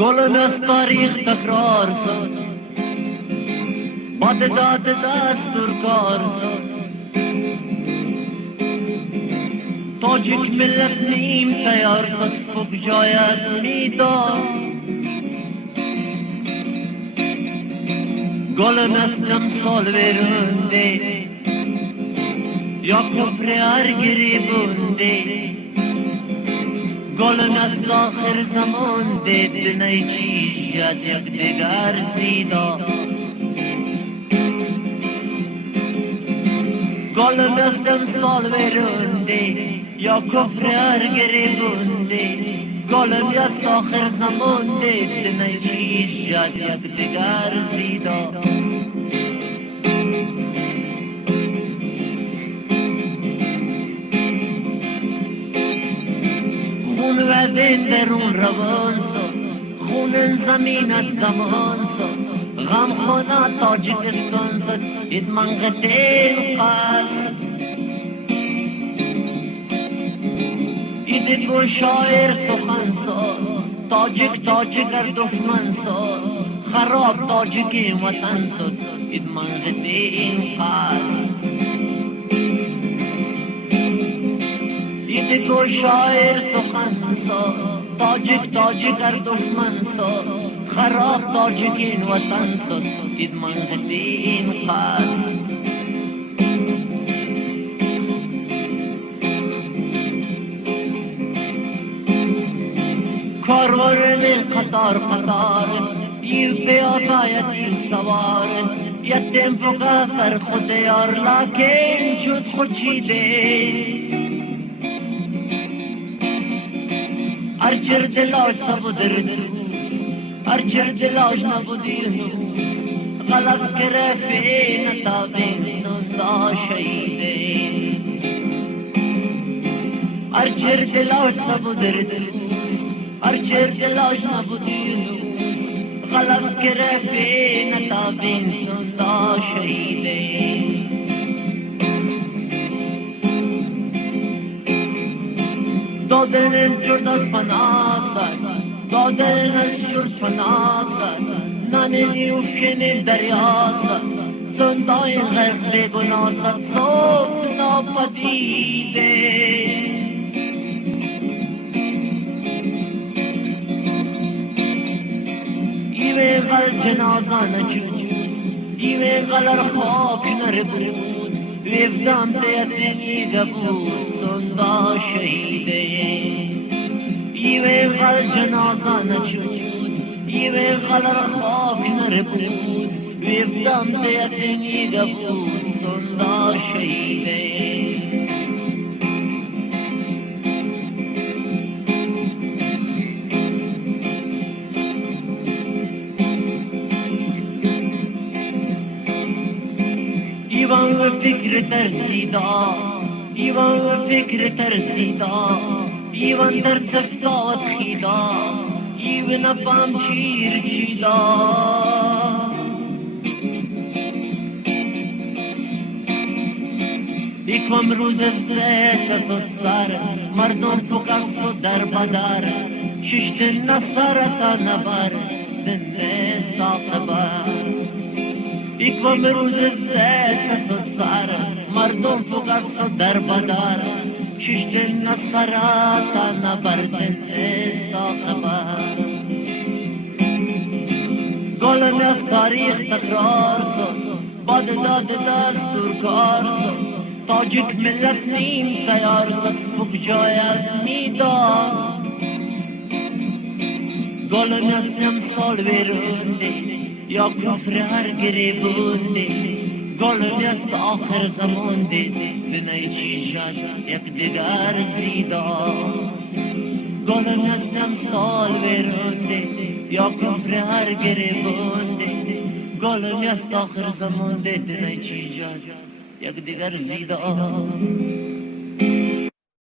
گلم از تاریخ تکرار شد، باد داد دستور کار شد. تاجیک ملت نیم تیار شد، فوق جایت میداد. گلم از تمثال برونده یا کفر هر گریبونده. گلم از آخر زمان دید نی چیز جد یک دیگر زیدا. گلم از تمثال برونده یا کفر هر گریبونده. گلم از آخر زمان دید نی چیز جد یک دیگر زیدا. خون و دین درون روان شد، خون زمینت زمان شد. غم خونه تاجیکستان شد، اید منقطع قصد. اید بو شاعر سخن شد، تاجیک ار دشمن شد. خراب تاجیک وطن شد، اید منقطع قصد. اید بو شاعر سخن شد، تاجیک ار دشمن شد. خراب تاجیک وطن شد، اید منقطع قصد. کاروان قطار یه بیادایتی سوار. یتیم فقط خود یار لکن جد خود چیده. ارچر دلاش سبودر دوست، ارچر دلاش نبودی دوست. غلط کرفی نتابین سندا شیده. ارچر دلاش سبودر دوست، ارچر دلاش نبودی دوست. غلط کرفی نتابین سندا شیده. دادن جرد از پناسد، دادن از جرد پناسد. نانی افشن دریاسد، زندای غرق بگناسد. صوف ناپدیده. ایوه غل جنازه نچود، ایوه غلر خاک نربود. ویفدام دیتنی گبود سندا شهیده. ایوه غل جنازه نچود، ایوه غلر خاک نربود. ویفدام دیتنی گبود سندا شهیده. ایوان و فکر ترسیدا، ایوان و فکر ترسیدا. ایوان در تفتاد خیدا، ایوان نفهم چیر چیدا. بیکم روز زیت سد سر، مردم فقط سد در بدر. ششت نصرتا نبر، دنست آقبر. بیکم روز زیت سد سر، مردم فقط سد در بدر. ششت نصرتا نبر، دنست آقبر. گلم از تاریخ تکرار شد، باد داد دستور کار شد. تاجیک ملت نیم تیار شد، فوق جایت میداد. گلم از تمثال برونده یا کفر هر گریبونده. گلم از آخر زمان دید بنای چی شد یک دیگر زیدا. گلم از تمثال برونده یا کفر هر گریبونده. گلم از آخر زمان دید بنای چی شد یک دیگر زیدا.